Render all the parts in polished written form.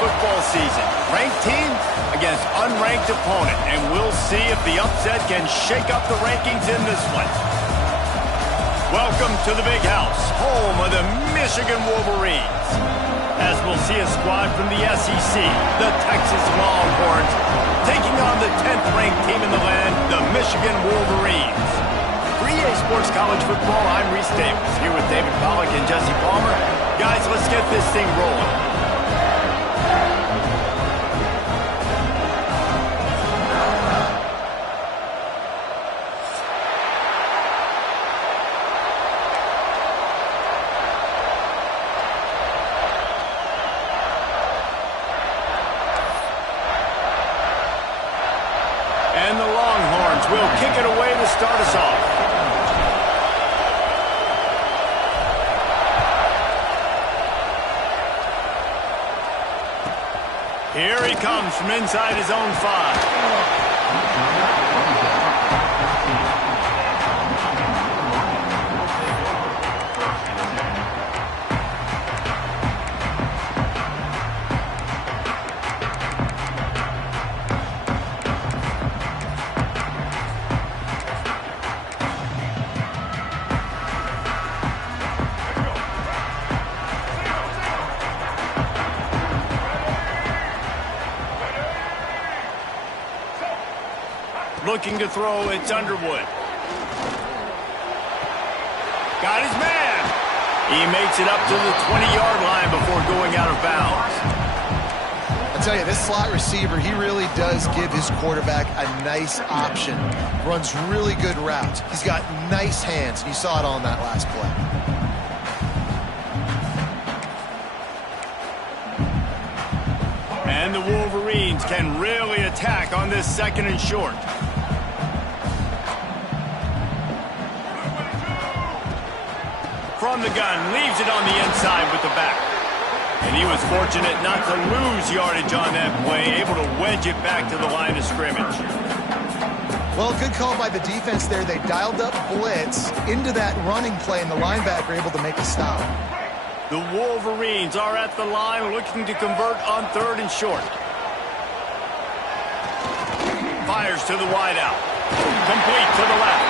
football season. Ranked team against unranked opponent. And we'll see if the upset can shake up the rankings in this one. Welcome to the Big House, home of the Michigan Wolverines. As we'll see a squad from the SEC, the Texas Longhorns, taking on the 10th-ranked team in the land, the Michigan Wolverines. For EA Sports College Football, I'm Reese Davis, here with David Pollack and Jesse Palmer. Guys, let's get this thing rolling. And the Longhorns will kick it away to start us off. Here he comes from inside his own 5. Looking to throw, it's Underwood. Got his man. He makes it up to the 20-yard line before going out of bounds. I tell you, this slot receiver, he really does give his quarterback a nice option. Runs really good routes. He's got nice hands. You saw it on that last play. And the Wolverines can really attack on this 2nd and short. From the gun, leaves it on the inside with the back. And he was fortunate not to lose yardage on that play, able to wedge it back to the line of scrimmage. Well, good call by the defense there. They dialed up blitz into that running play, and the linebacker able to make a stop. The Wolverines are at the line looking to convert on 3rd and short. Fires to the wideout. Complete to the left.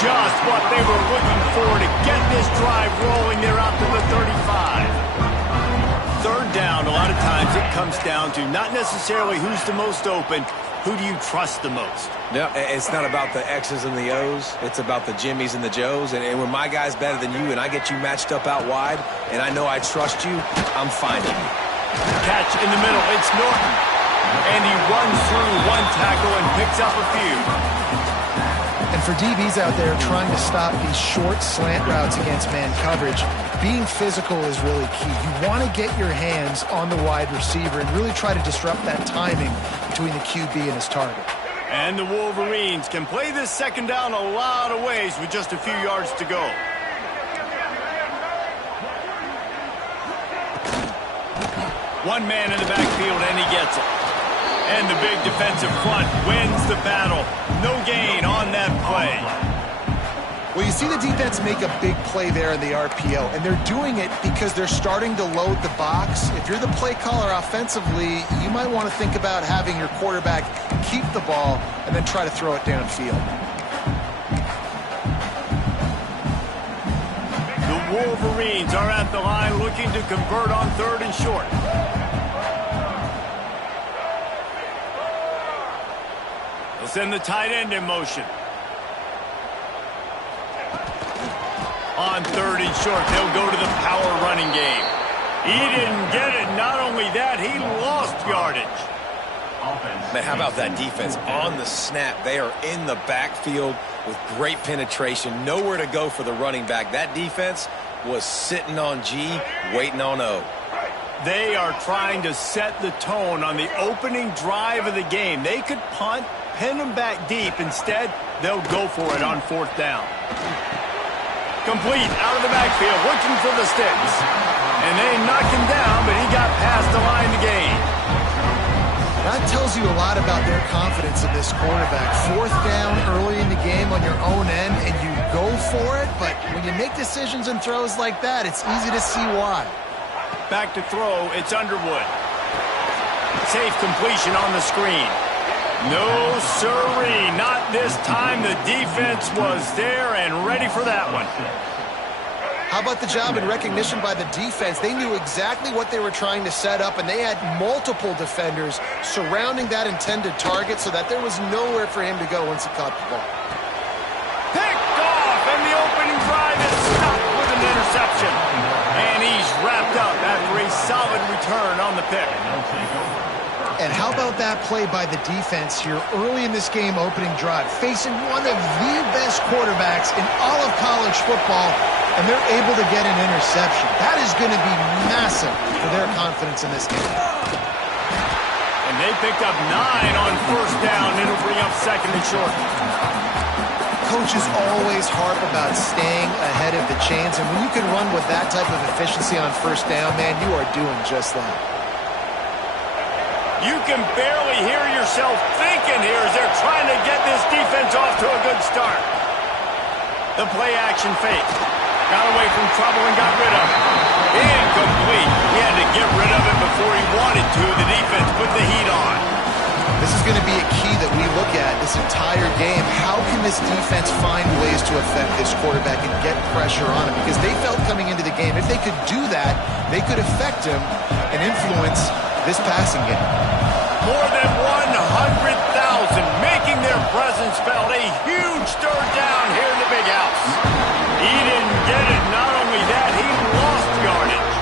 Just what they were looking for to get this drive rolling. They're out to the 35. 3rd down, a lot of times it comes down to not necessarily who's the most open, who do you trust the most? No, it's not about the X's and the O's. It's about the Jimmies and the Joes. And when my guy's better than you and I get you matched up out wide and I know I trust you, I'm finding you. Catch in the middle. It's Norton. And he runs through one tackle and picks up a few. And for DBs out there trying to stop these short slant routes against man coverage, being physical is really key. You want to get your hands on the wide receiver and really try to disrupt that timing between the QB and his target. And the Wolverines can play this 2nd down a lot of ways with just a few yards to go. One man in the backfield, and he gets it. And the big defensive front wins the battle. No gain on that play. Well, you see the defense make a big play there in the RPO, and they're doing it because they're starting to load the box. If you're the play caller offensively, you might want to think about having your quarterback keep the ball and then try to throw it downfield. The Wolverines are at the line looking to convert on 3rd and short. They'll send the tight end in motion. On 3rd and short, they'll go to the power running game. He didn't get it. Not only that, he lost yardage. Man, how about that defense? On the snap, they are in the backfield with great penetration. Nowhere to go for the running back. That defense was sitting on G, waiting on O. They are trying to set the tone on the opening drive of the game. They could punt, pin them back deep. Instead, they'll go for it on 4th down. Complete out of the backfield, looking for the sticks. And they knocked him down, but he got past the line to gain. That tells you a lot about their confidence in this quarterback. 4th down early in the game on your own end, and you go for it, but when you make decisions and throws like that, it's easy to see why. Back to throw, it's Underwood. Safe completion on the screen. No, sirree, not this time. The defense was there and ready for that one. How about the job and recognition by the defense? They knew exactly what they were trying to set up, and they had multiple defenders surrounding that intended target so that there was nowhere for him to go once he caught the ball. Picked off, and the opening drive is stopped with an interception. And he's wrapped up after a solid return on the pick. And how about that play by the defense here early in this game opening drive, facing one of the best quarterbacks in all of college football, and they're able to get an interception. That is going to be massive for their confidence in this game. And they picked up 9 on first down. It'll bring up second and short. Coaches always harp about staying ahead of the chains, and when you can run with that type of efficiency on first down, man, you are doing just that. You can barely hear yourself thinking here as they're trying to get this defense off to a good start. The play action fake. Got away from trouble and got rid of it. Incomplete. He had to get rid of it before he wanted to. The defense put the heat on. This is going to be a key that we look at this entire game. How can this defense find ways to affect this quarterback and get pressure on him? Because they felt coming into the game, if they could do that, they could affect him and influence this passing game. More than 100,000 making their presence felt. A huge third down here in the big house. He didn't get it. Not only that, he lost yardage.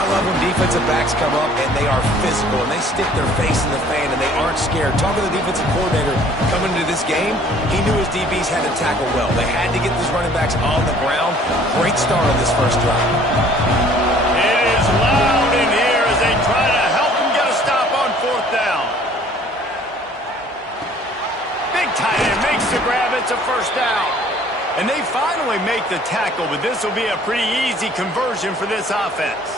I love when defensive backs come up and they are physical and they stick their face in the fan and they aren't scared. Talking to the defensive coordinator coming into this game, he knew his DBs had to tackle well. They had to get these running backs on the ground. Great start on this first drive. It is loud in here as they try to help him get a stop on fourth down. Big tight end makes the grab. It's a first down. And they finally make the tackle, but this will be a pretty easy conversion for this offense.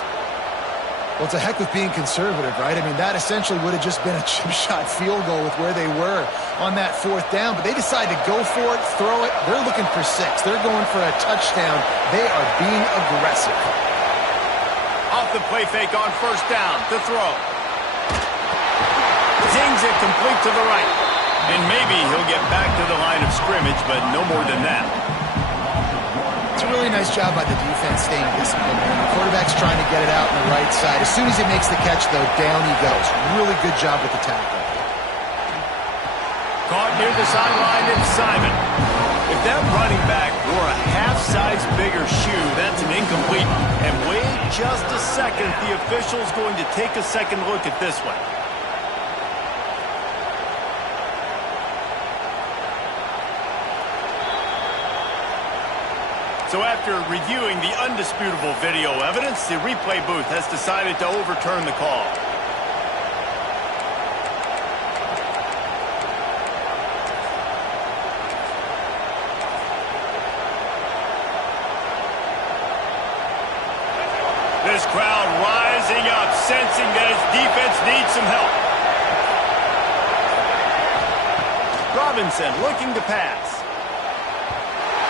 Well, it's a heck with being conservative, right? I mean, that essentially would have just been a chip shot field goal with where they were on that fourth down. But they decide to go for it, throw it. They're looking for 6. They're going for a touchdown. They are being aggressive. Off the play fake on first down to throw. Zings it complete to the right. And maybe he'll get back to the line of scrimmage, but no more than that. It's a really nice job by the defense staying disciplined. The quarterback's trying to get it out on the right side. As soon as he makes the catch, though, down he goes. Really good job with the tackle. Caught near the sideline, it's Simon. If that running back wore a half-size bigger shoe, that's an incomplete. And wait just a second, the official's going to take a second look at this one. So after reviewing the undisputable video evidence, the replay booth has decided to overturn the call. This crowd rising up, sensing that its defense needs some help. Robinson looking to pass.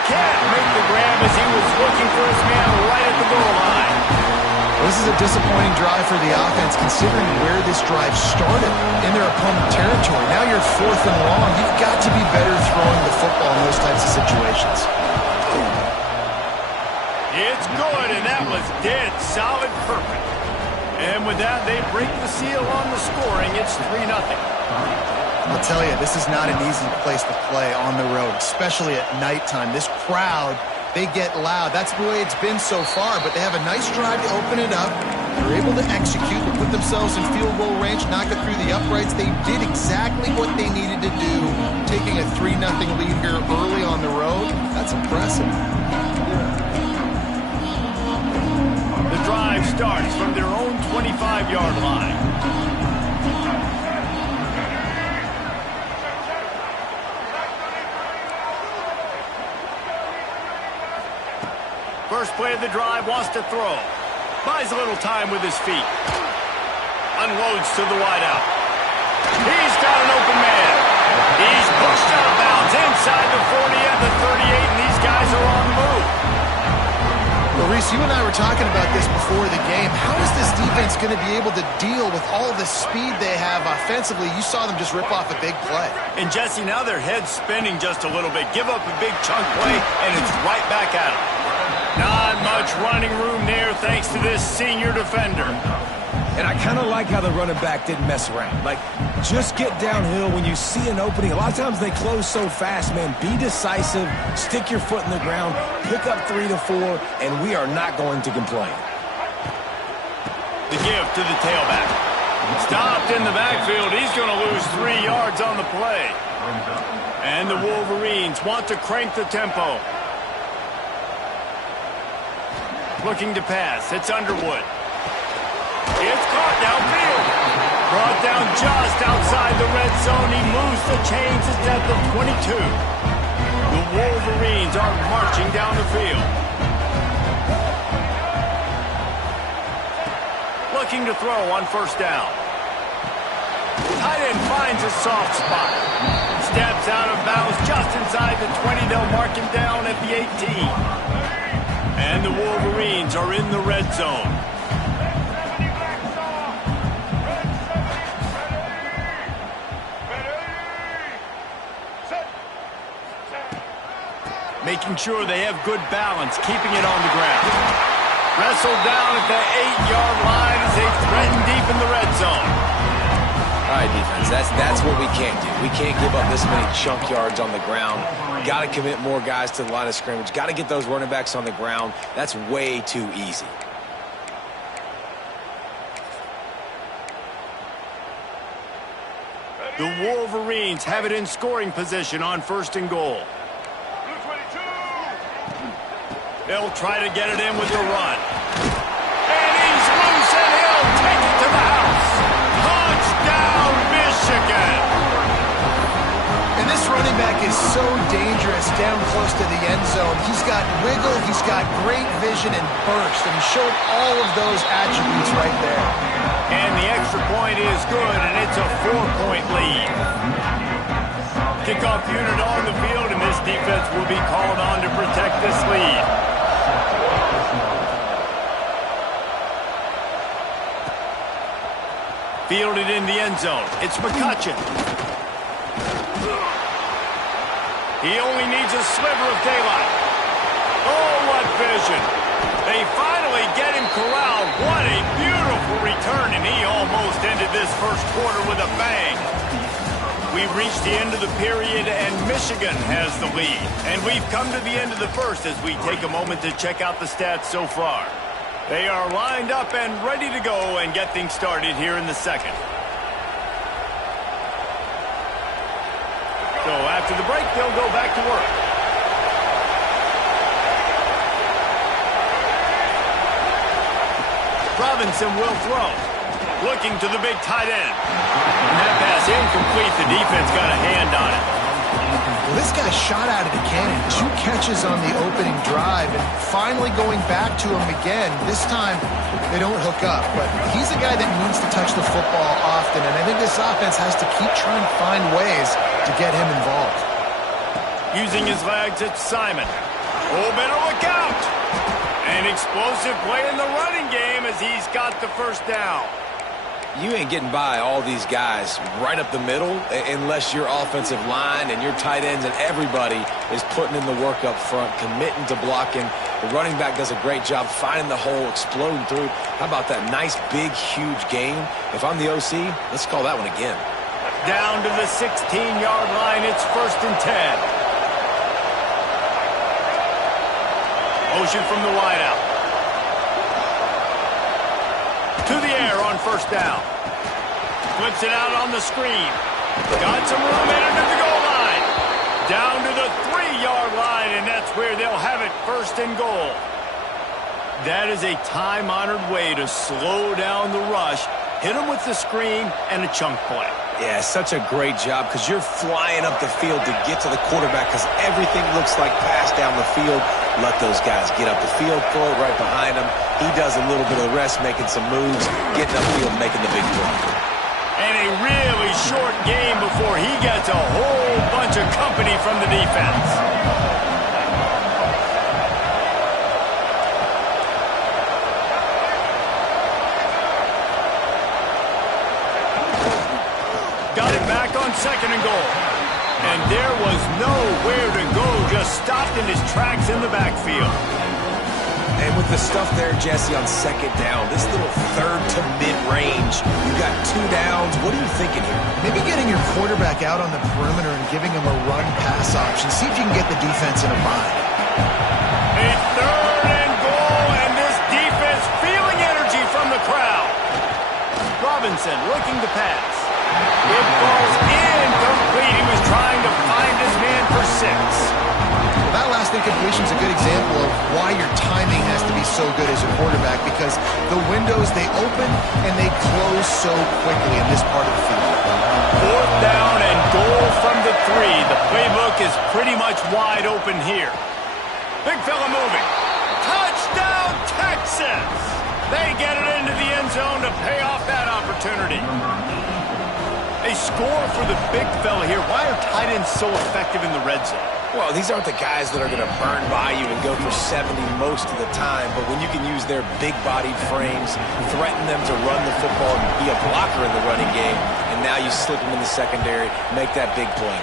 Can't make the grab as he was looking for his man right at the goal line. This is a disappointing drive for the offense, considering where this drive started in their opponent territory. Now you're 4th and long. You've got to be better throwing the football in those types of situations. It's good, and that was dead solid perfect. And with that, they break the seal on the scoring. It's 3-0. I'll tell you, this is not an easy place to play on the road, especially at nighttime. This crowd, they get loud. That's the way it's been so far, but they have a nice drive to open it up. They're able to execute and put themselves in field goal range, knock it through the uprights. They did exactly what they needed to do, taking a 3-0 lead here early on the road. That's impressive. The drive starts from their own 25-yard line. First play of the drive, wants to throw. Buys a little time with his feet. Unloads to the wideout. He's got an open man. He's pushed out of bounds inside the 40 and the 38, and these guys are on the move. Well, Reese, you and I were talking about this before the game. How is this defense going to be able to deal with all the speed they have offensively? You saw them just rip off a big play. And, Jesse, now their head's spinning just a little bit. Give up a big chunk play, and it's right back at them. Not much running room there thanks to this senior defender. And I kind of like how the running back didn't mess around. Like, just get downhill when you see an opening. A lot of times they close so fast, man. Be decisive, stick your foot in the ground, pick up 3 to 4, and we are not going to complain. The give to the tailback. Stopped in the backfield. He's going to lose 3 yards on the play. And the Wolverines want to crank the tempo. Looking to pass. It's Underwood. It's caught downfield. Brought down just outside the red zone. He moves the chains to depth of 22. The Wolverines are marching down the field. Looking to throw on first down. Tight end finds a soft spot. Steps out of bounds just inside the 20. They'll mark him down at the 18. And the Wolverines are in the red zone. Making sure they have good balance, keeping it on the ground. Wrestled down at the 8-yard line as they threaten deep in the red zone. All right, defense, that's what we can't do. We can't give up this many chunk yards on the ground. Got to commit more guys to the line of scrimmage. Got to get those running backs on the ground. That's way too easy. The Wolverines have it in scoring position on first and goal. They'll try to get it in with the run. And he's loose, and he'll take it to the house. Touchdown, Michigan! And this running back is so dangerous down close to the end zone. He's got wiggle, he's got great vision and burst, and he showed all of those attributes right there. And the extra point is good, and it's a 4-point lead. Kickoff unit on the field, and this defense will be called on to protect this lead. Fielded in the end zone. It's McCutcheon. He only needs a sliver of daylight. Oh, what vision. They finally get him corralled. What a beautiful return, and he almost ended this first quarter with a bang. We've reached the end of the period, and Michigan has the lead. And we've come to the end of the first as we take a moment to check out the stats so far. They are lined up and ready to go and get things started here in the second. So after the break, they'll go back to work. Robinson will throw. Looking to the big tight end. And that pass incomplete. The defense got a hand on it. Well, this guy shot out of the cannon. 2 catches on the opening drive, and finally going back to him again. This time, they don't hook up, but he's a guy that needs to touch the football often, and I think this offense has to keep trying to find ways to get him involved. Using his legs, it's Simon. Oh, better look out! An explosive play in the running game as he's got the first down. You ain't getting by all these guys right up the middle unless your offensive line and your tight ends and everybody is putting in the work up front, committing to blocking. The running back does a great job finding the hole, exploding through. How about that nice, big, huge gain? If I'm the OC, let's call that one again. Down to the 16-yard line, it's 1st and 10. Motion from the wideout. To the air on first down. Flips it out on the screen. Got some room in under the goal line. Down to the 3-yard line, and that's where they'll have it, 1st and goal. That is a time-honored way to slow down the rush, hit them with the screen, and a chunk play. Yeah, such a great job because you're flying up the field to get to the quarterback because everything looks like pass down the field. Let those guys get up the field, throw it right behind him. He does a little bit of the rest, making some moves, getting upfield, making the big play. And a really short game before he gets a whole bunch of company from the defense. and goal. And there was nowhere to go, just stopped in his tracks in the backfield. And with the stuff there, Jesse, on second down, this little third to mid-range, you got 2 downs. What are you thinking here? Maybe getting your quarterback out on the perimeter and giving him a run-pass option. See if you can get the defense in a bind. A third and goal, and this defense feeling energy from the crowd. Robinson looking to pass. It falls incomplete. He was trying to find his man for 6. Well, that last incompletion is a good example of why your timing has to be so good as a quarterback, because the windows, they open and they close so quickly in this part of the field. 4th down and goal from the 3. The playbook is pretty much wide open here. Big fella moving. Touchdown, Texas! They get it into the end zone to pay off that opportunity. A score for the big fella here. Why are tight ends so effective in the red zone? Well, these aren't the guys that are going to burn by you and go for 70 most of the time, but when you can use their big-bodied frames, threaten them to run the football and be a blocker in the running game, and now you slip them in the secondary, make that big play.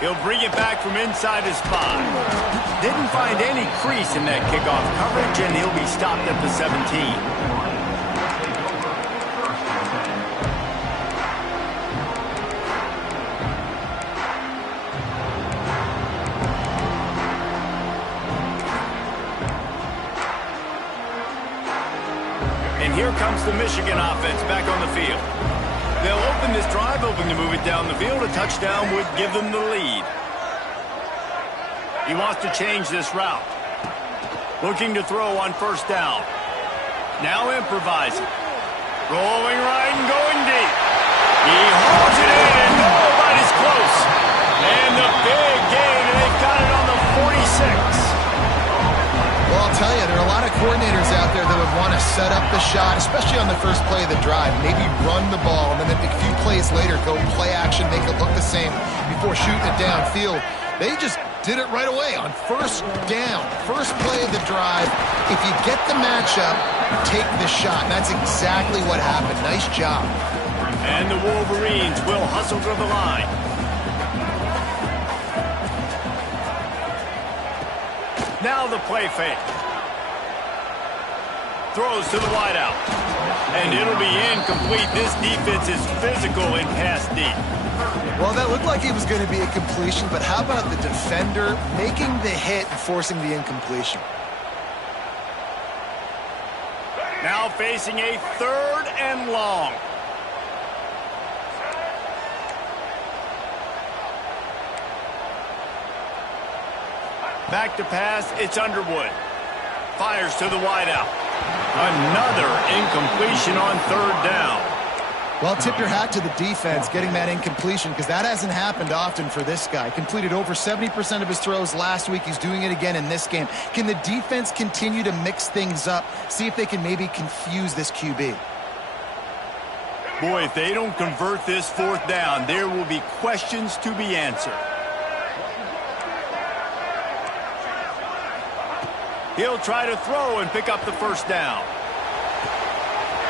He'll bring it back from inside his 5. Didn't find any crease in that kickoff coverage, and he'll be stopped at the 17. And here comes the Michigan offense back on the field. They'll open this drive, hoping to move it down the field. A touchdown would give them the lead. He wants to change this route. Looking to throw on 1st down. Now improvising. Rolling right and going deep. He hauls it in, and nobody's close. And the big gain, and they've got it on the 46. Well, I'll tell you, there are a lot of coordinators out there that would want to set up the shot, especially on the first play of the drive. Maybe run the ball, and then a few plays later, go play action, make it look the same before shooting it downfield. They just did it right away on 1st down. First play of the drive. If you get the matchup, take the shot. And that's exactly what happened. Nice job. And the Wolverines will hustle to the line. Now the play fake. Throws to the wideout. And it'll be incomplete. This defense is physical and pass deep. Well, that looked like it was going to be a completion, but how about the defender making the hit and forcing the incompletion? Now facing a 3rd and long. Back to pass, it's Underwood. Fires to the wideout. Another incompletion on 3rd down. Well, tip your hat to the defense getting that incompletion, because that hasn't happened often for this guy. Completed over 70% of his throws last week. He's doing it again in this game. Can the defense continue to mix things up? See if they can maybe confuse this QB. Boy, if they don't convert this 4th down, there will be questions to be answered. He'll try to throw and pick up the 1st down.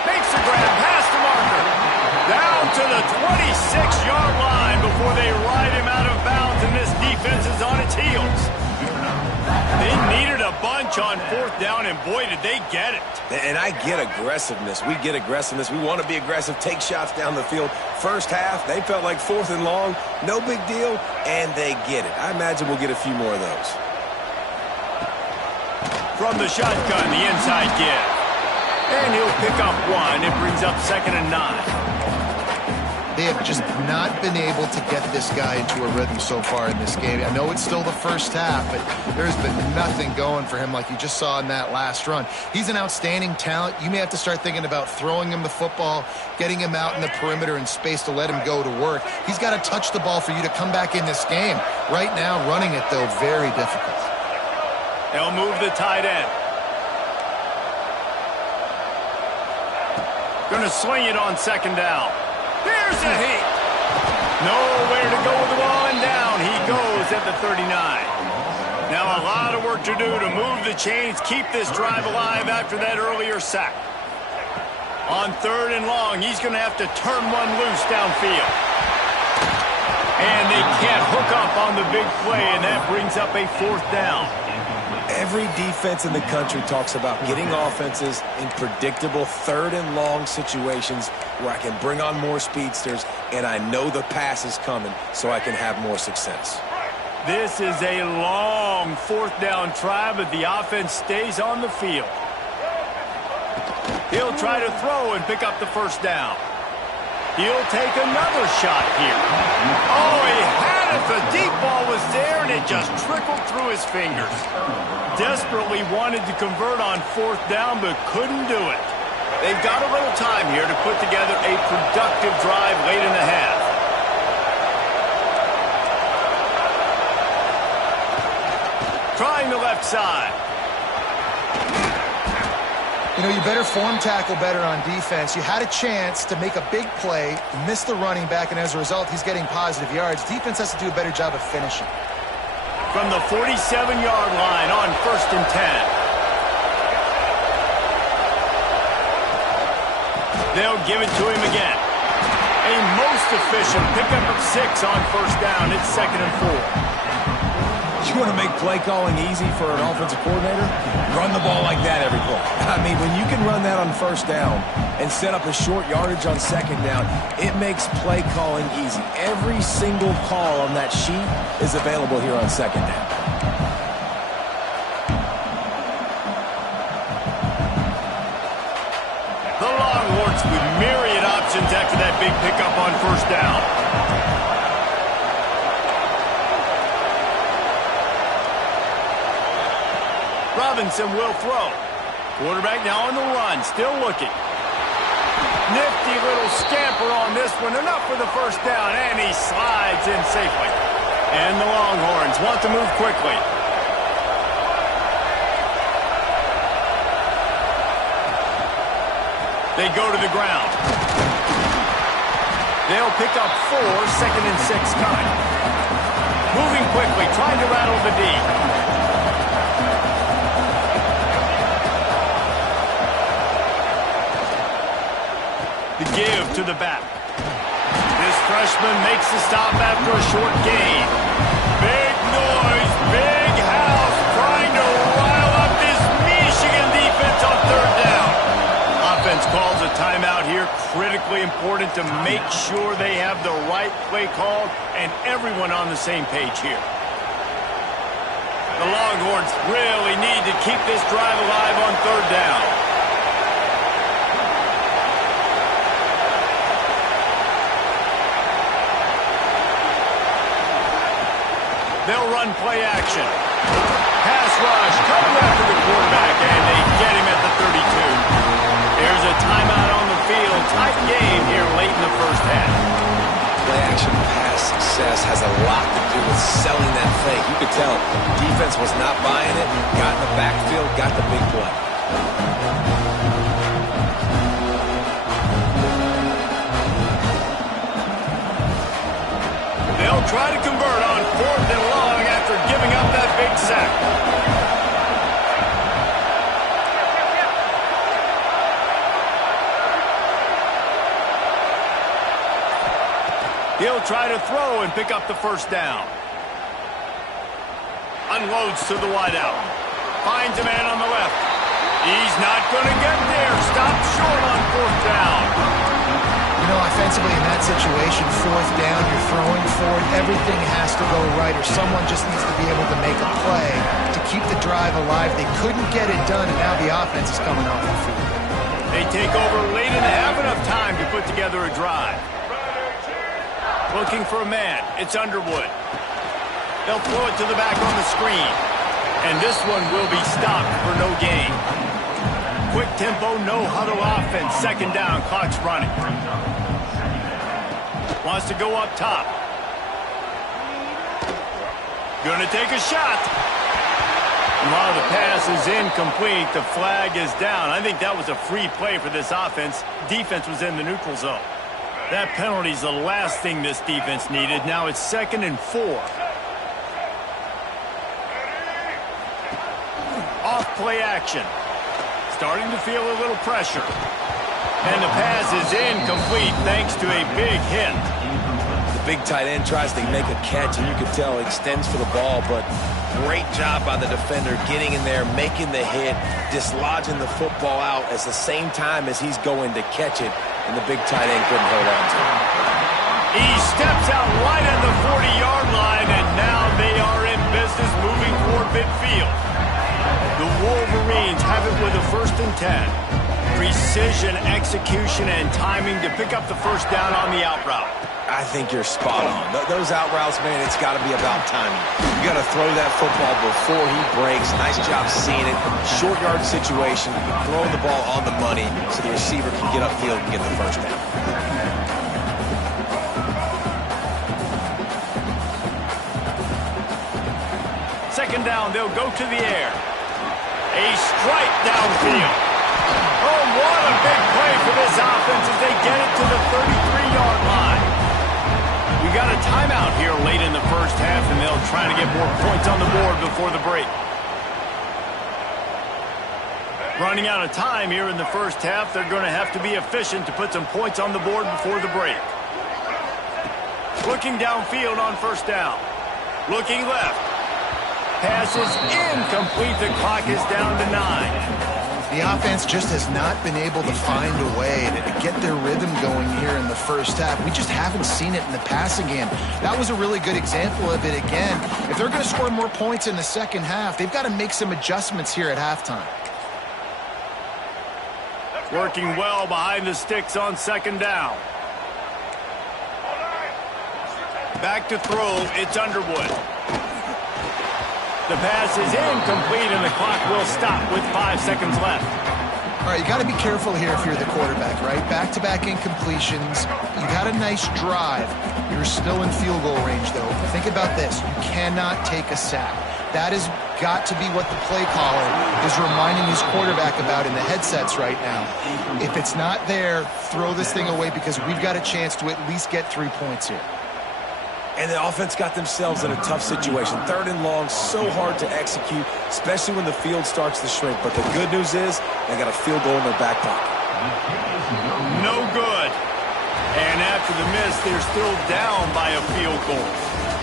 Makes the grab past the marker. Down to the 26-yard line before they ride him out of bounds, and this defense is on its heels. They needed a bunch on 4th down, and boy, did they get it. And I get aggressiveness. We get aggressiveness. We want to be aggressive, take shots down the field. First half, they felt like 4th and long. No big deal, and they get it. I imagine we'll get a few more of those. From the shotgun, the inside give. And he'll pick up 1. It brings up 2nd and 9. They have just not been able to get this guy into a rhythm so far in this game. I know it's still the first half, but there's been nothing going for him like you just saw in that last run. He's an outstanding talent. You may have to start thinking about throwing him the football, getting him out in the perimeter and space to let him go to work. He's got to touch the ball for you to come back in this game. Right now, running it, though, very difficult. They'll move the tight end. Gonna swing it on 2nd down. Here's a heat. Nowhere to go with the ball, and down he goes at the 39. Now a lot of work to do to move the chains, keep this drive alive after that earlier sack. On 3rd and long, he's going to have to turn one loose downfield. And they can't hook up on the big play, and that brings up a 4th down. Every defense in the country talks about getting offenses in predictable 3rd and long situations where I can bring on more speedsters and I know the pass is coming so I can have more success. This is a long 4th down try, but the offense stays on the field. He'll try to throw and pick up the 1st down. He'll take another shot here. Oh, he had it. The deep ball was there, and it just trickled through his fingers. Desperately wanted to convert on 4th down, but couldn't do it. They've got a little time here to put together a productive drive late in the half. Trying the left side. You know, you better form tackle better on defense. You had a chance to make a big play, missed the running back, and as a result, he's getting positive yards. Defense has to do a better job of finishing. From the 47-yard line on 1st and 10. They'll give it to him again. A most efficient pickup of 6 on 1st down. It's 2nd and 4. You want to make play calling easy for an offensive coordinator? Run the ball like that every play. I mean, when you can run that on 1st down and set up a short yardage on 2nd down, it makes play calling easy. Every single call on that sheet is available here on 2nd down. The Longhorns with myriad options after that big pickup on 1st down. Robinson will throw. Quarterback now on the run, still looking. Nifty little scamper on this one, enough for the 1st down, and he slides in safely. And the Longhorns want to move quickly. They go to the ground. They'll pick up 4, 2nd and 6 coming. Moving quickly, trying to rattle the D. The give to the back. This freshman makes the stop after a short gain. Big noise, big house, trying to rile up this Michigan defense on 3rd down. Offense calls a timeout here. Critically important to make sure they have the right play called and everyone on the same page here. The Longhorns really need to keep this drive alive on 3rd down. They'll run play action. Pass rush, coming after the quarterback, and they get him at the 32. There's a timeout on the field. Tight game here late in the 1st half. Play action pass success has a lot to do with selling that fake. You could tell defense was not buying it, got in the backfield, got the big play. They'll try to convert on 4th and long after giving up that big sack. He'll try to throw and pick up the 1st down. Unloads to the wideout. Finds a man on the left. He's not going to get there. Stopped short on 4th down. You know, offensively in that situation, 4th down, you're throwing forward, everything has to go right, or someone just needs to be able to make a play to keep the drive alive. They couldn't get it done, and now the offense is coming off the field. They take over late in the half, enough time to put together a drive. Looking for a man. It's Underwood. They'll throw it to the back on the screen. And this one will be stopped for no gain. Quick tempo, no huddle offense. 2nd down, clock's running. Wants to go up top. Gonna take a shot. And while the pass is incomplete, the flag is down. I think that was a free play for this offense. Defense was in the neutral zone. That penalty is the last thing this defense needed. Now it's 2nd and 4. Off play action. Starting to feel a little pressure. And the pass is incomplete thanks to a big hit. The big tight end tries to make a catch, and you can tell he extends for the ball, but great job by the defender getting in there, making the hit, dislodging the football out at the same time as he's going to catch it, and the big tight end couldn't hold on to it. He steps out right at the 40-yard line, and now they are in business moving toward midfield. The Wolverines have it with a 1st and 10. Precision, execution, and timing to pick up the first down on the out route. I think you're spot on. Those out routes, man, it's got to be about timing. You got to throw that football before he breaks. Nice job seeing it. Short yard situation, throwing the ball on the money so the receiver can get upfield and get the first down. Second down, they'll go to the air. A strike downfield. Oh, what a big play for this offense as they get it to the 33-yard line. We got a timeout here late in the first half, and they'll try to get more points on the board before the break. Running out of time here in the first half, they're going to have to be efficient to put some points on the board before the break. Looking downfield on first down. Looking left. Pass is incomplete. The clock is down to 9. The offense just has not been able to find a way to get their rhythm going here in the first half. We just haven't seen it in the passing game. That was a really good example of it again. If they're going to score more points in the second half, they've got to make some adjustments here at halftime. Working well behind the sticks on second down. Back to throw, it's Underwood. The pass is incomplete, and the clock will stop with 5 seconds left. All right, you got to be careful here if you're the quarterback, right? Back-to-back incompletions. You've had a nice drive. You're still in field goal range, though. Think about this. You cannot take a sack. That has got to be what the play caller is reminding his quarterback about in the headsets right now. If it's not there, throw this thing away because we've got a chance to at least get 3 points here. And the offense got themselves in a tough situation. 3rd and long, so hard to execute, especially when the field starts to shrink. But the good news is they got a field goal in their back pocket. No good. And after the miss, they're still down by a field goal.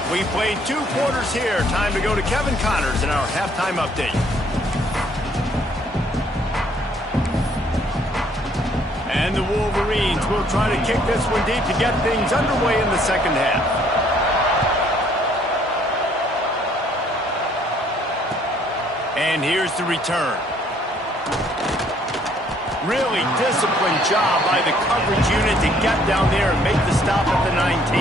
We played 2 quarters here. Time to go to Kevin Connors in our halftime update. And the Wolverines will try to kick this one deep to get things underway in the second half. And here's the return. Really disciplined job by the coverage unit to get down there and make the stop at the 19.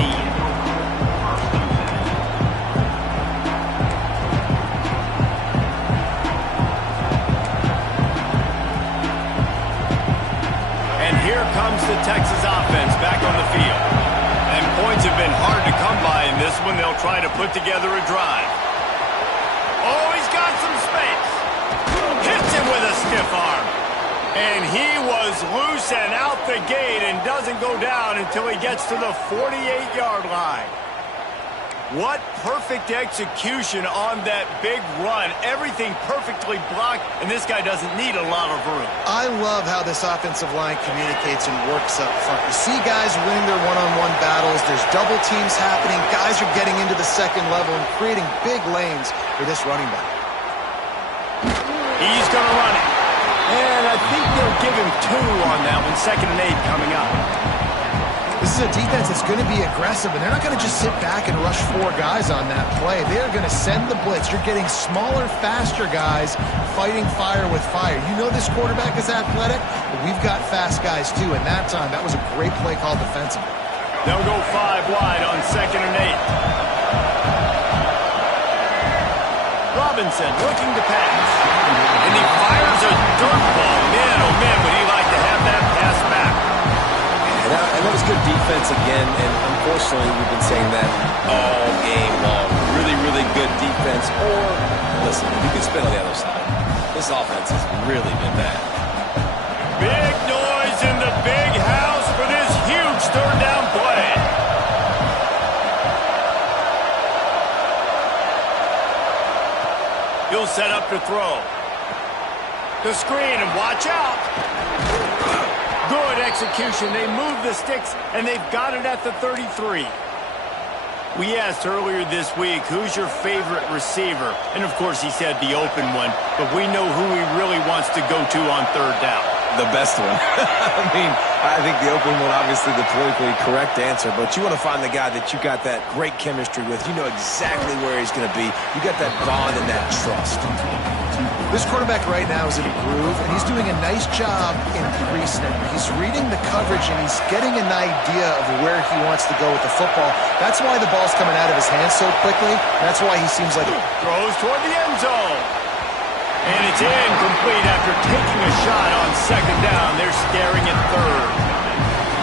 And here comes the Texas offense back on the field. And points have been hard to come by in this one. They'll try to put together a drive. Oh, he's got some space. Hits him with a stiff arm. And he was loose and out the gate and doesn't go down until he gets to the 48-yard line. What perfect execution on that big run. Everything perfectly blocked, and this guy doesn't need a lot of room. I love how this offensive line communicates and works up front. You see guys winning their one-on-one battles. There's double teams happening. Guys are getting into the second level and creating big lanes for this running back. He's going to run it. And I think they'll give him 2 on that one. 2nd and 8 coming up. This is a defense that's going to be aggressive, and they're not going to just sit back and rush 4 guys on that play. They're going to send the blitz. You're getting smaller, faster guys fighting fire with fire. You know this quarterback is athletic, but we've got fast guys too. And that time, that was a great play call defensively. They'll go 5 wide on 2nd and 8. Robinson looking to pass. And he fires a dirt ball. Man, oh man, would he like to have that pass back. And that was good defense again, and unfortunately we've been saying that all game long. Really, really good defense. Or, listen, you can spin on the other side. This offense has really been bad. Big noise in the big house for this huge 3rd down play. He'll set up to throw. The screen, and watch out. Good execution. They move the sticks, and they've got it at the 33. We asked earlier this week, who's your favorite receiver? And, of course, he said the open one, but we know who he really wants to go to on third down. The best one. I think the open one, obviously the politically correct answer, but you want to find the guy that you got that great chemistry with. You know exactly where he's going to be. You got that bond and that trust. This quarterback right now is in a groove, and he's doing a nice job in pre-snap. He's reading the coverage, and he's getting an idea of where he wants to go with the football. That's why the ball's coming out of his hands so quickly. That's why he seems like... Throws toward the end zone. And it's incomplete after taking a shot on second down. They're staring at third.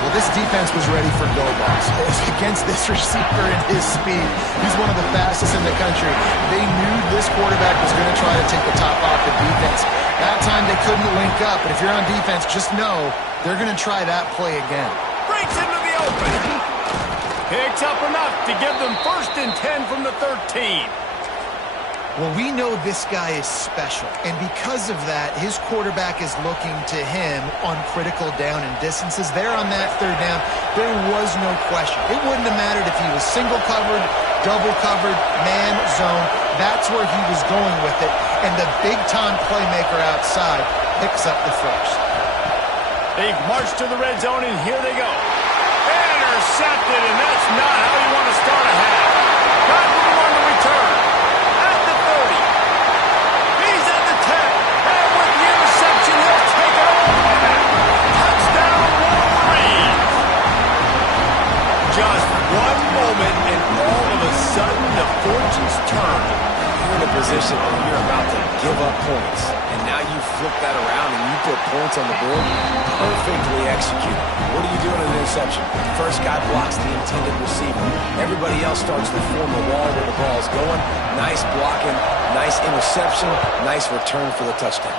Well, this defense was ready for go balls. Against this receiver and his speed, he's one of the fastest in the country. They knew this quarterback was going to try to take the top off the defense. That time they couldn't link up, but if you're on defense, just know they're going to try that play again. Breaks into the open. Picks up enough to give them 1st and 10 from the 13. Well, we know this guy is special, and because of that, his quarterback is looking to him on critical down and distances. There on that third down, there was no question. It wouldn't have mattered if he was single covered, double covered, man, zone. That's where he was going with it, and the big-time playmaker outside picks up the first. They've marched to the red zone, and here they go. Intercepted, and that's not how you want to start a half. Not with him on the return. And all of a sudden, the fortunes turn. You're in a position where you're about to give up points. And now you flip that around and you put points on the board. Perfectly executed. What do you do in an interception? First guy blocks the intended receiver. Everybody else starts to form a wall where the ball is going. Nice blocking, nice interception, nice return for the touchdown.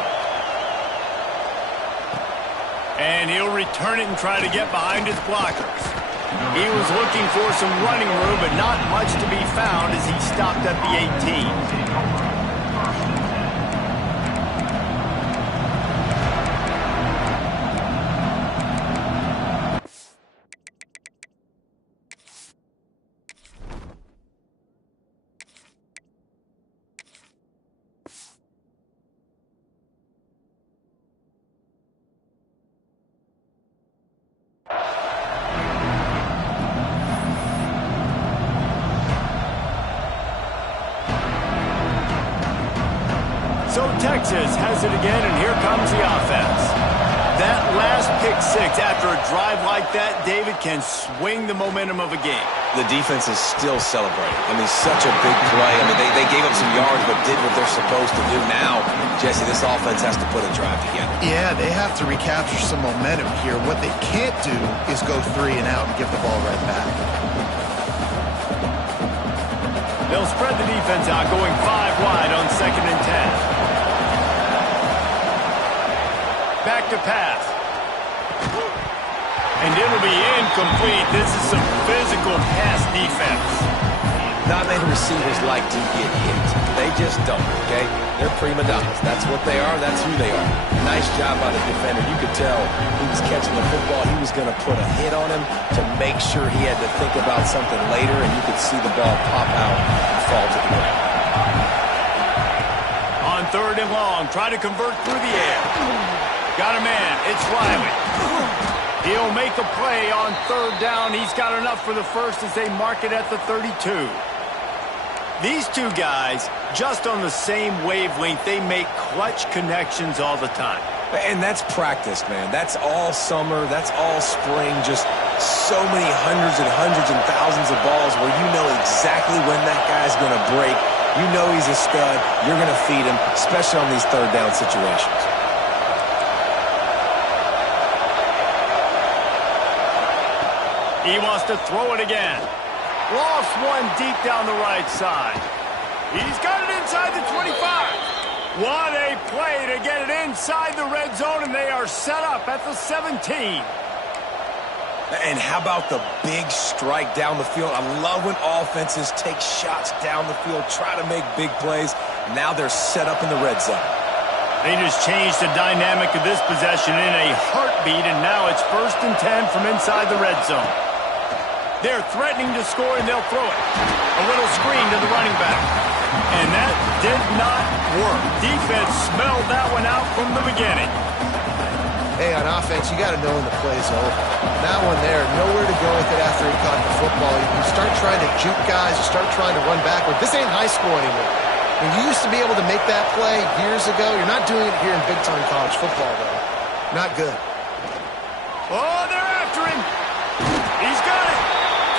And he'll return it and try to get behind his blockers. He was looking for some running room, but not much to be found as he stopped at the 18. So Texas has it again, and here comes the offense. That last pick six after a drive like that, David, can swing the momentum of a game. The defense is still celebrating. I mean, such a big play. I mean, they gave up some yards but did what they're supposed to do. Now, Jesse, this offense has to put a drive together. Yeah, they have to recapture some momentum here. What they can't do is go 3 and out and give the ball right back. They'll spread the defense out, going 5 wide on 2nd and 10. Back to pass. And it'll be incomplete. This is some physical pass defense. Not many receivers like to get hit. They just don't, okay? They're prima donnas. That's what they are. That's who they are. Nice job by the defender. You could tell he was catching the football. He was going to put a hit on him to make sure he had to think about something later, and you could see the ball pop out and fall to the ground. On 3rd and long, try to convert through the air. Got a man. It's Riley. He'll make a play on 3rd down. He's got enough for the first as they mark it at the 32. These two guys, just on the same wavelength, they make clutch connections all the time. And that's practice, man. That's all summer. That's all spring. Just so many hundreds and thousands of balls where you know exactly when that guy's going to break. You know he's a stud. You're going to feed him, especially on these 3rd down situations. He wants to throw it again. Lost one deep down the right side. He's got it inside the 25. What a play to get it inside the red zone, and they are set up at the 17. And how about the big strike down the field? I love when offenses take shots down the field, try to make big plays. Now they're set up in the red zone. They just changed the dynamic of this possession in a heartbeat, and now it's 1st and 10 from inside the red zone. They're threatening to score, and they'll throw it. A little screen to the running back. And that did not work. Defense smelled that one out from the beginning. Hey, on offense, you got to know when the play's over. That one there, nowhere to go with it after he caught the football. You start trying to juke guys. You start trying to run backward. This ain't high school anymore. When you used to be able to make that play years ago, you're not doing it here in big-time college football, though. Not good. Oh, they're after him. He's got it.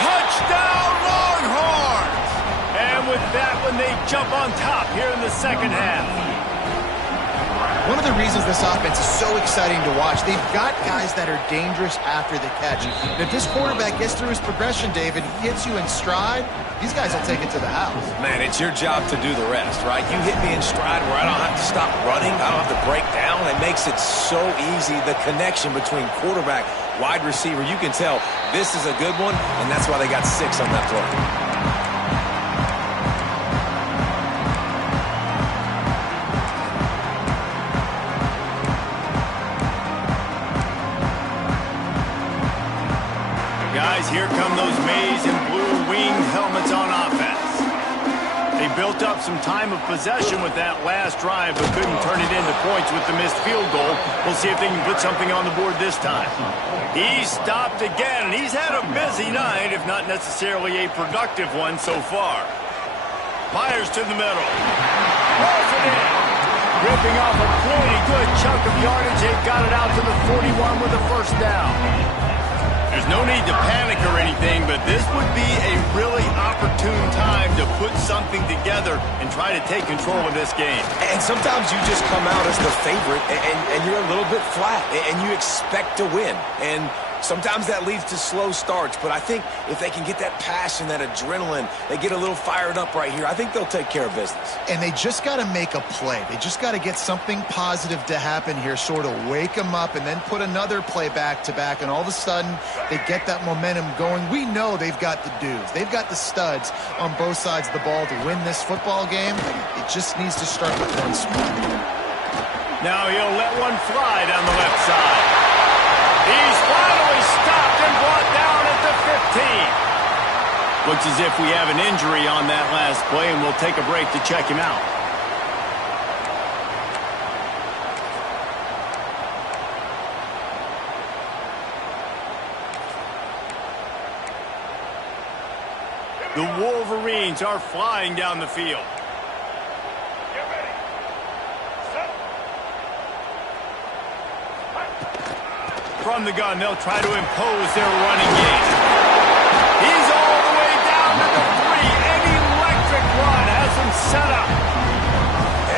Touchdown, Longhorns. And with that one, they jump on top here in the second half. One of the reasons this offense is so exciting to watch, they've got guys that are dangerous after the catch. And if this quarterback gets through his progression, David, he hits you in stride, these guys will take it to the house. Man, it's your job to do the rest, right? You hit me in stride where I don't have to stop running. I don't have to break down. It makes it so easy. The connection between quarterback, wide receiver, you can tell this is a good one, and that's why they got 6 on that play. Guys, here come those maize and blue winged helmets on offense. They built up some time of possession with that last drive, but couldn't turn it into points with the missed field goal. We'll see if they can put something on the board this time. He stopped again, and he's had a busy night, if not necessarily a productive one so far. Myers to the middle. Rolls it in. Ripping off a pretty good chunk of yardage. They've got it out to the 41 with a first down. There's no need to panic or anything, but this would be a really opportune time to put something together and try to take control of this game. And sometimes you just come out as the favorite, and you're a little bit flat, and you expect to win. And sometimes that leads to slow starts, but I think if they can get that passion, that adrenaline, they get a little fired up right here, I think they'll take care of business. And they just got to make a play. They just got to get something positive to happen here, sort of wake them up, and then put another play back-to-back, and all of a sudden they get that momentum going. We know they've got the dudes. They've got the studs on both sides of the ball to win this football game. It just needs to start with one spot. Now he'll let one fly down the left side. He's finally stopped and brought down at the 15. Looks as if we have an injury on that last play, and we'll take a break to check him out. The Wolverines are flying down the field. From the gun, they'll try to impose their running game. He's all the way down to the 3. An electric run has him set up.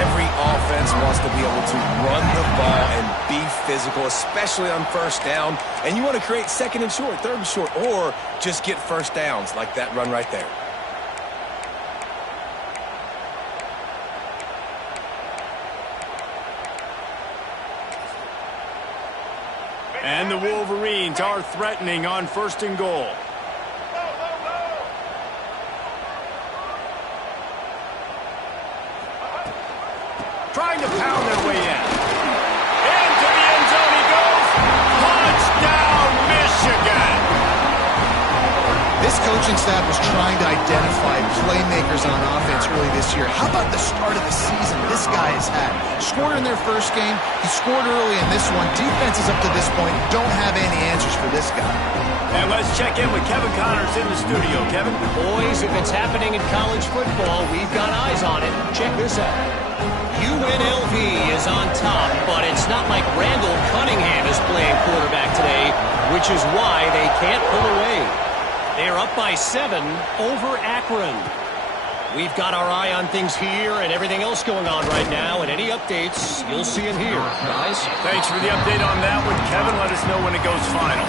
Every offense wants to be able to run the ball and be physical, especially on first down. And you want to create 2nd and short, 3rd and short, or just get first downs like that run right there. And the Wolverines are threatening on 1st and goal. Trying to pound their way in. Into the end zone he goes. Touchdown, Michigan. This coaching staff was trying to identify playmakers on offense early this year. How about the start of the season this guy has had? Scored in their first game. He scored early in this one. Defenses up to this point don't have any answers for this guy. And let's check in with Kevin Connors in the studio. Kevin? Boys, if it's happening in college football, we've got eyes on it. Check this out. UNLV is on top, but it's not like Randall Cunningham is playing quarterback today, which is why they can't pull away. They're up by 7 over Akron. We've got our eye on things here and everything else going on right now, and any updates, you'll see them here, guys. Thanks for the update on that one, Kevin. Let us know when it goes final.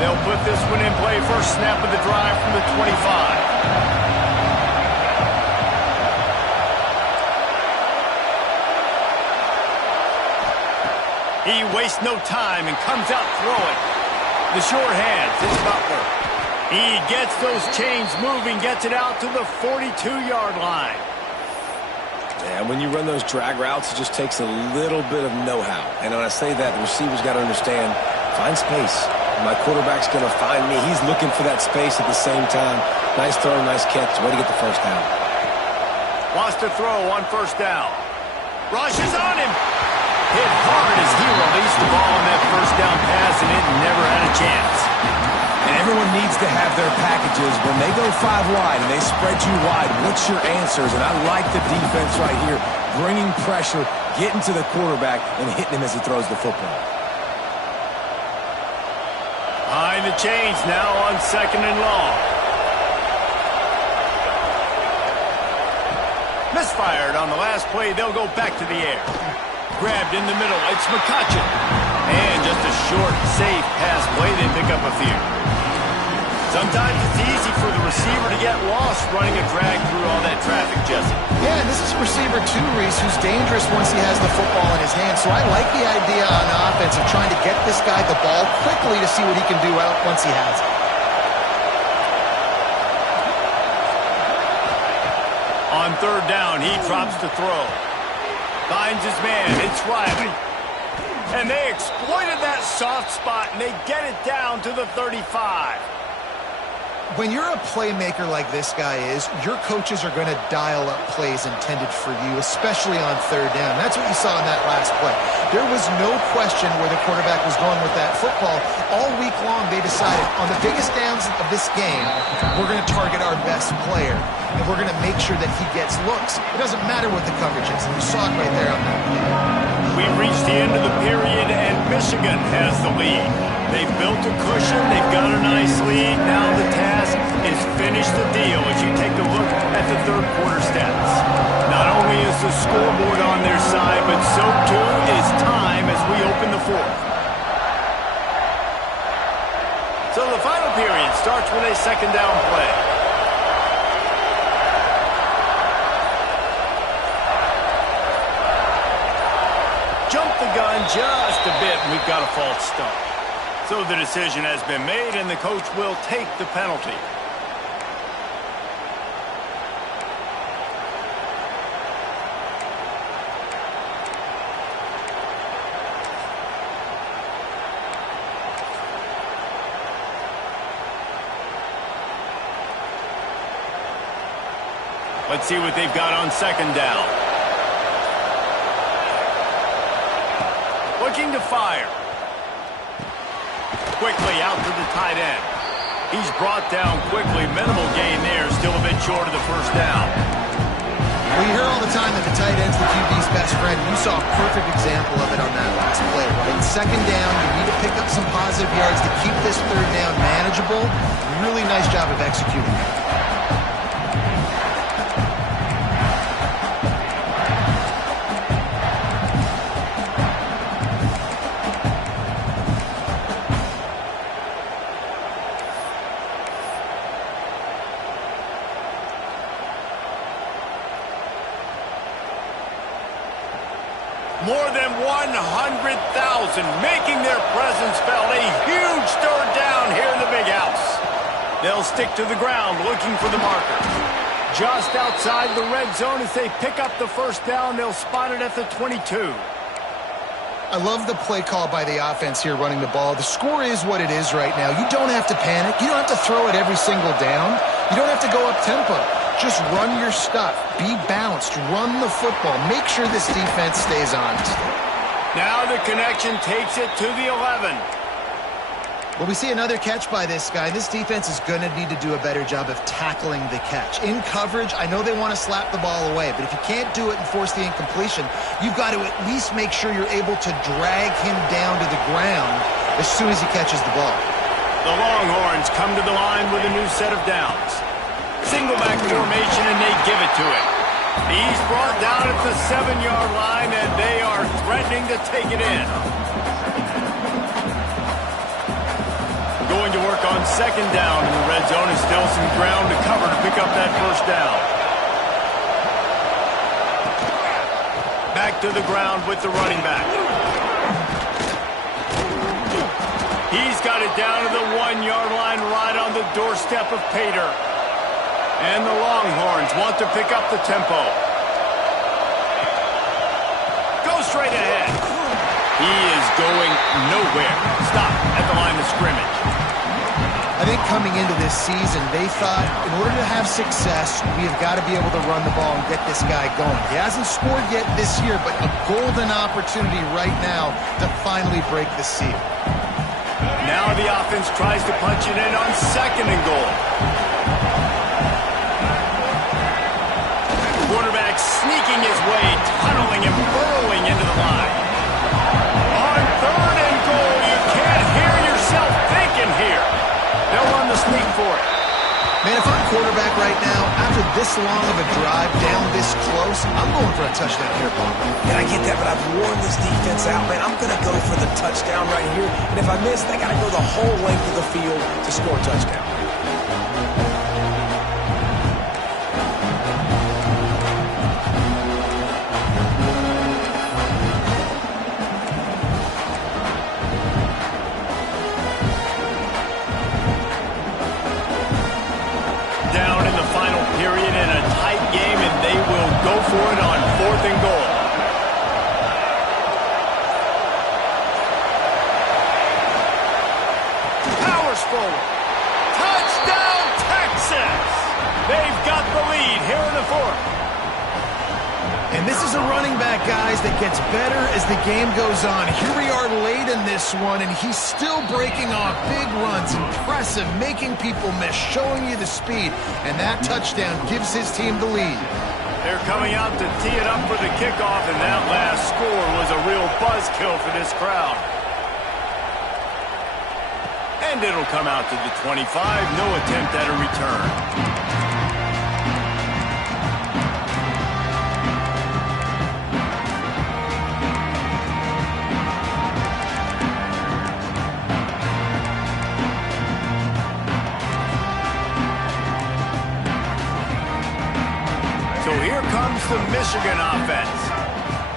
They'll put this one in play. First snap of the drive from the 25. He wastes no time and comes out throwing. The sure hands. It's Butler. He gets those chains moving, gets it out to the 42-yard line. And when you run those drag routes, it just takes a little bit of know-how. And when I say that, the receiver's got to understand, find space. My quarterback's going to find me. He's looking for that space at the same time. Nice throw, nice catch. Way to get the first down. Wants to throw on first down. Rushes on him. Hit hard as he released the ball on that first down pass, and it never had a chance. And everyone needs to have their packages. When they go 5 wide and they spread you wide, what's your answers? And I like the defense right here, bringing pressure, getting to the quarterback, and hitting him as he throws the football. Behind the chains now on 2nd and long. Misfired on the last play. They'll go back to the air. Grabbed in the middle. It's McCutcheon. And just a short, safe pass play. They pick up a few. Sometimes it's easy for the receiver to get lost running a drag through all that traffic, Jesse. Yeah, and this is receiver too, Reese, who's dangerous once he has the football in his hands. So I like the idea on offense of trying to get this guy the ball quickly to see what he can do out once he has it. On 3rd down, he drops to throw. Finds his man. It's Riley. And they exploited that soft spot, and they get it down to the 35. When you're a playmaker like this guy is, your coaches are going to dial up plays intended for you, especially on 3rd down. That's what you saw in that last play. There was no question where the quarterback was going with that football. All week long, they decided on the biggest downs of this game, we're going to target our best player, and we're going to make sure that he gets looks. It doesn't matter what the coverage is, and you saw it right there on that play. We've reached the end of the period, and Michigan has the lead. They've built a cushion. They've got a nice lead. Now the task is finish the deal as you take a look at the 3rd quarter stats. Not only is the scoreboard on their side, but so too is time as we open the 4th. So the final period starts with a 2nd down play. Jump the gun just a bit, and we've got a false start. So the decision has been made, and the coach will take the penalty. Let's see what they've got on 2nd down. Looking to fire. Quickly out to the tight end. He's brought down quickly. Minimal gain there. Still a bit short of the first down. Well, you hear all the time that the tight end's the QB's best friend. You saw a perfect example of it on that last play. Right? 2nd down, you need to pick up some positive yards to keep this 3rd down manageable. Really nice job of executing. More than 100,000 making their presence felt. A huge 3rd down here in the big house. They'll stick to the ground looking for the marker. Just outside the red zone as they pick up the first down. They'll spot it at the 22. I love the play call by the offense here running the ball. The score is what it is right now. You don't have to panic. You don't have to throw it every single down. You don't have to go up tempo. Just run your stuff. Be balanced. Run the football. Make sure this defense stays honest. Now the connection takes it to the 11. Well, we see another catch by this guy. This defense is going to need to do a better job of tackling the catch. In coverage, I know they want to slap the ball away, but if you can't do it and force the incompletion, you've got to at least make sure you're able to drag him down to the ground as soon as he catches the ball. The Longhorns come to the line with a new set of downs. Single back formation, and they give it to him. He's brought down at the 7-yard line, and they are threatening to take it in. Going to work on 2nd down in the red zone, and still some ground to cover to pick up that first down. Back to the ground with the running back. He's got it down to the 1-yard line right on the doorstep of Pater. And the Longhorns want to pick up the tempo. Go straight ahead. He is going nowhere. Stop at the line of scrimmage. I think coming into this season, they thought in order to have success, we have got to be able to run the ball and get this guy going. He hasn't scored yet this year, but a golden opportunity right now to finally break the seal. Now the offense tries to punch it in on 2nd and goal. Quarterback sneaking his way, tunneling and burrowing into the line. On 3rd and goal, you can't hear yourself thinking here. They'll run the sneak for it. Man, if I'm quarterback right now, after this long of a drive down this close, I'm going for a touchdown here, Paul. And I get that, but I've worn this defense out, man. I'm going to go for the touchdown right here. And if I miss, they got to go the whole length of the field to score a touchdown. Go for it on 4th and goal. Powers forward. Touchdown, Texas! They've got the lead here in the 4th. And this is a running back, guys, that gets better as the game goes on. Here we are late in this one, and he's still breaking off big runs. Impressive, making people miss, showing you the speed. And that touchdown gives his team the lead. They're coming out to tee it up for the kickoff, and that last score was a real buzzkill for this crowd. And it'll come out to the 25. No attempt at a return. The Michigan offense.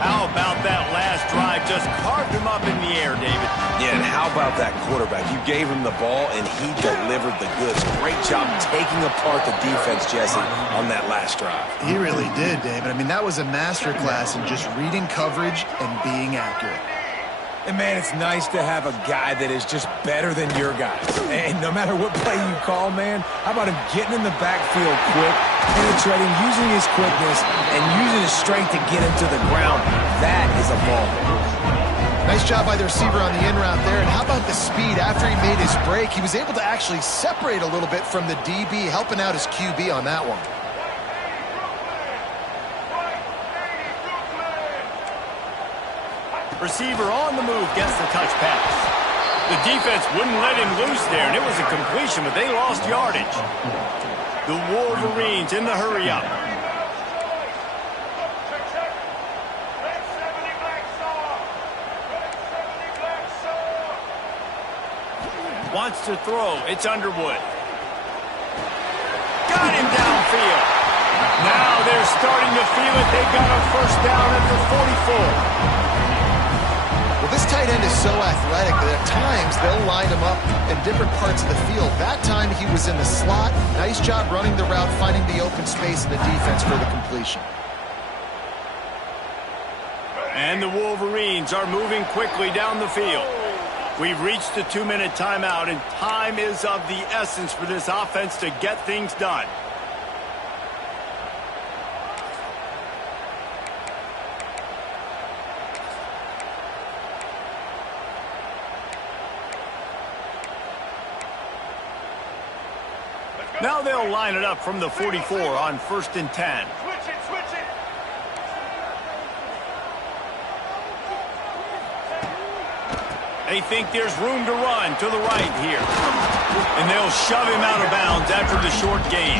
How about that last drive? Just carved him up in the air, David. Yeah, and how about that quarterback? You gave him the ball, and he delivered the goods. Great job taking apart the defense, Jesse, on that last drive. He really did, David. I mean, that was a masterclass in just reading coverage and being accurate. And, man, it's nice to have a guy that is just better than your guys. And no matter what play you call, man, how about him getting in the backfield quick, penetrating, using his quickness, and using his strength to get him to the ground? That is a ball. Nice job by the receiver on the in route there. And how about the speed? After he made his break, he was able to actually separate a little bit from the DB, helping out his QB on that one. Receiver on the move gets the touch pass. The defense wouldn't let him loose there, and it was a completion, but they lost yardage. The Wolverines in the hurry-up. Wants to throw. It's Underwood. Got him downfield. Now they're starting to feel it. They've got a first down at the 44. Well, this tight end is so athletic that at times they'll line him up in different parts of the field. That time he was in the slot. Nice job running the route, finding the open space in the defense for the completion. And the Wolverines are moving quickly down the field. We've reached the 2-minute timeout, and time is of the essence for this offense to get things done. Now they'll line it up from the 44 on 1st and 10. They think there's room to run to the right here. And they'll shove him out of bounds after the short gain.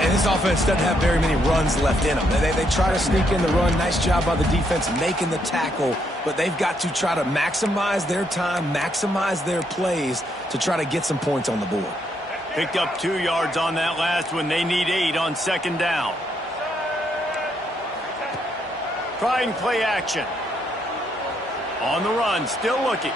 And this offense doesn't have very many runs left in them. They try to sneak in the run. Nice job by the defense making the tackle. But they've got to try to maximize their time, maximize their plays to try to get some points on the board. Picked up 2 yards on that last one. They need 8 on 2nd down. Trying play action. On the run, still looking.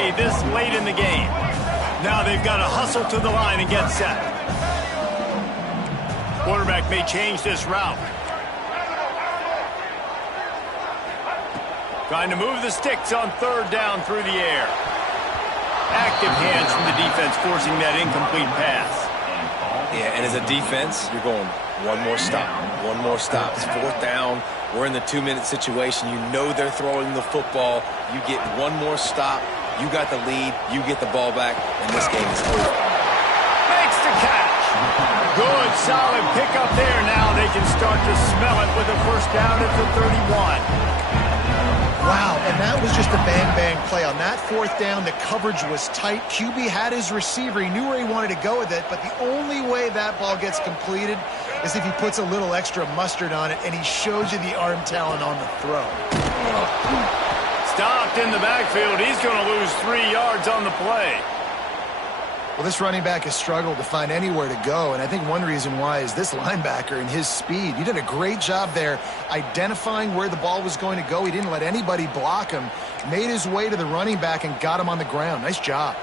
play this late in the game. Now they've got to hustle to the line and get set. Quarterback may change this route. Trying to move the sticks on third down through the air. Active hands from the defense forcing that incomplete pass. Yeah, and as a defense, you're going one more stop. One more stop. It's fourth down. We're in the 2-minute situation. You know they're throwing the football. You get one more stop. You got the lead. You get the ball back, and this game is over. Makes the catch. Good, solid pickup there. Now they can start to smell it with a first down at the 31. Wow, and that was just a bang-bang play. On that fourth down, the coverage was tight. QB had his receiver. He knew where he wanted to go with it, but the only way that ball gets completed is if he puts a little extra mustard on it, and he shows you the arm talent on the throw. Stopped in the backfield. He's going to lose 3 yards on the play. Well, this running back has struggled to find anywhere to go, and I think one reason why is this linebacker and his speed. He did a great job there identifying where the ball was going to go. He didn't let anybody block him, made his way to the running back and got him on the ground. Nice job.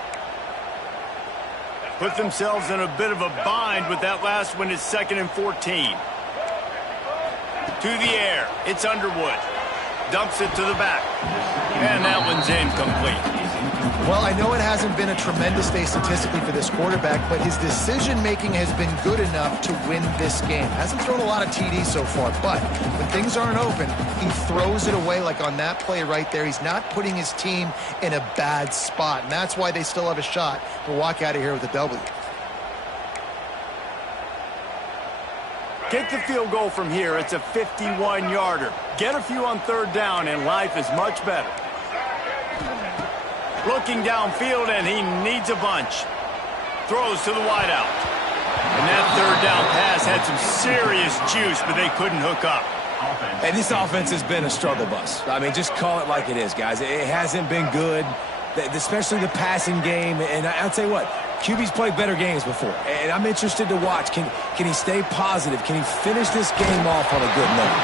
Put themselves in a bit of a bind with that last one. It's 2nd and 14. To the air. It's Underwood. Dumps it to the back. And that one's incomplete. Well, I know it hasn't been a tremendous day statistically for this quarterback, but his decision-making has been good enough to win this game. Hasn't thrown a lot of TDs so far, but when things aren't open, he throws it away like on that play right there. He's not putting his team in a bad spot, and that's why they still have a shot to walk out of here with a W. Get the field goal from here. It's a 51-yarder. Get a few on third down, and life is much better. Looking downfield, and he needs a bunch. Throws to the wideout. And that third down pass had some serious juice, but they couldn't hook up. Hey, this offense has been a struggle bus. I mean, just call it like it is, guys. It hasn't been good, especially the passing game. And I'll tell you what, QB's played better games before. And I'm interested to watch. Can he stay positive? Can he finish this game off on a good note?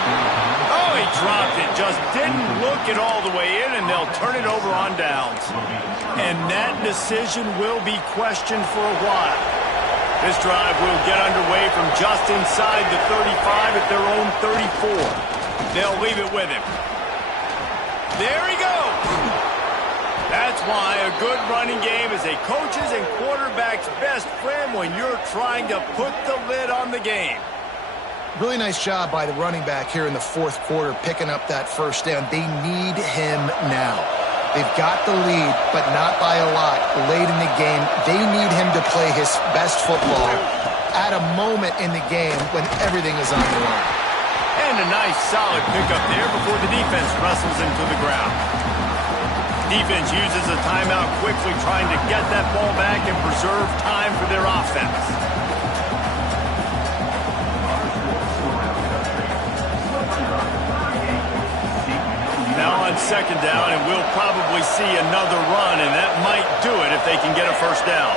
Oh, he dropped it. Just didn't look it all the way in, and they'll turn it over on downs. And that decision will be questioned for a while. This drive will get underway from just inside the 35 at their own 34. They'll leave it with him. There he goes. That's why a good running game is a coach's and quarterback's best friend when you're trying to put the lid on the game. Really nice job by the running back here in the fourth quarter, picking up that first down. They need him now. They've got the lead, but not by a lot. Late in the game, they need him to play his best football at a moment in the game when everything is on the line. And a nice solid pickup there before the defense wrestles him to the ground. Defense uses a timeout quickly, trying to get that ball back and preserve time for their offense. Now on second down, and we'll probably see another run, and that might do it if they can get a first down.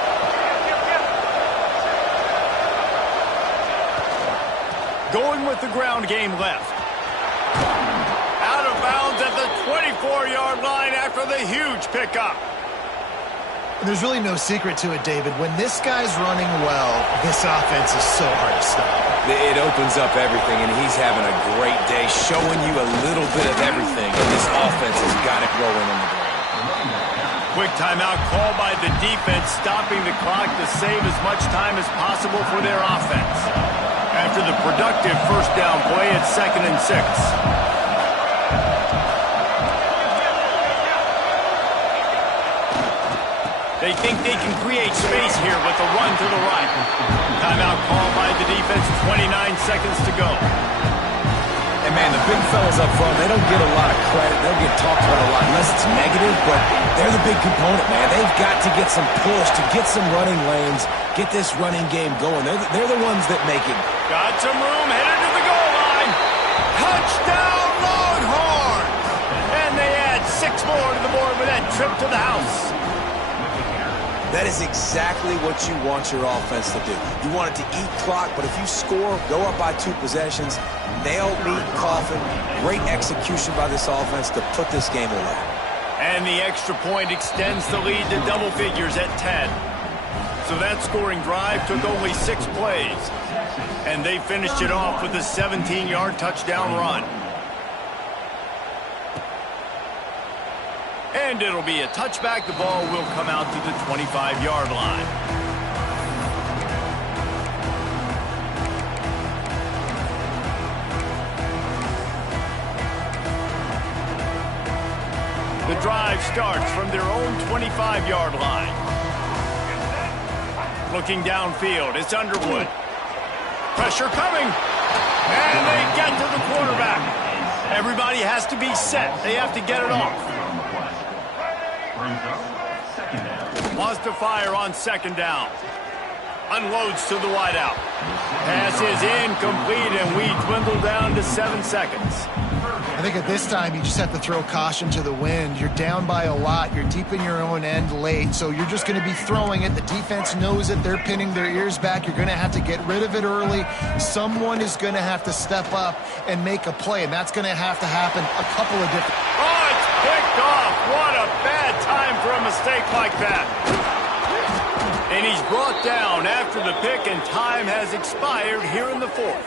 Going with the ground game left. Out of bounds at the 24-yard line after the huge pickup. And there's really no secret to it, David. When this guy's running well, this offense is so hard to stop. It opens up everything, and he's having a great day, showing you a little bit of everything, and this offense has got it rolling on the ground. Quick timeout called by the defense, stopping the clock to save as much time as possible for their offense. After the productive first down play, it's 2nd and 6. They think they can create space here with a run to the right. Timeout called by the defense, 29 seconds to go. And, man, the big fellas up front, they don't get a lot of credit. They'll get talked about a lot unless it's negative, but they're the big component, man. They've got to get some push, to get some running lanes, get this running game going. They're the ones that make it. Got some room, headed to the goal line. Touchdown, Longhorns! And they add 6 more to the board with that trip to the house. That is exactly what you want your offense to do. You want it to eat clock, but if you score, go up by 2 possessions, nail, meet, coffin, great execution by this offense to put this game away. And the extra point extends the lead to double figures at 10. So that scoring drive took only 6 plays. And they finished it off with a 17-yard touchdown run. And it'll be a touchback. The ball will come out to the 25-yard line. The drive starts from their own 25-yard line. Looking downfield, it's Underwood. Pressure coming. And they get to the quarterback. Everybody has to be set. They have to get it off. Wants to fire on second down. Unloads to the wideout. Pass is incomplete, and we dwindle down to 7 seconds. I think at this time you just have to throw caution to the wind. You're down by a lot. You're deep in your own end late, so you're just going to be throwing it. The defense knows it. They're pinning their ears back. You're going to have to get rid of it early. Someone is going to have to step up and make a play, and that's going to have to happen a couple of different... Oh, it's picked off. What a bad time for a mistake like that. And he's brought down after the pick, and time has expired here in the fourth.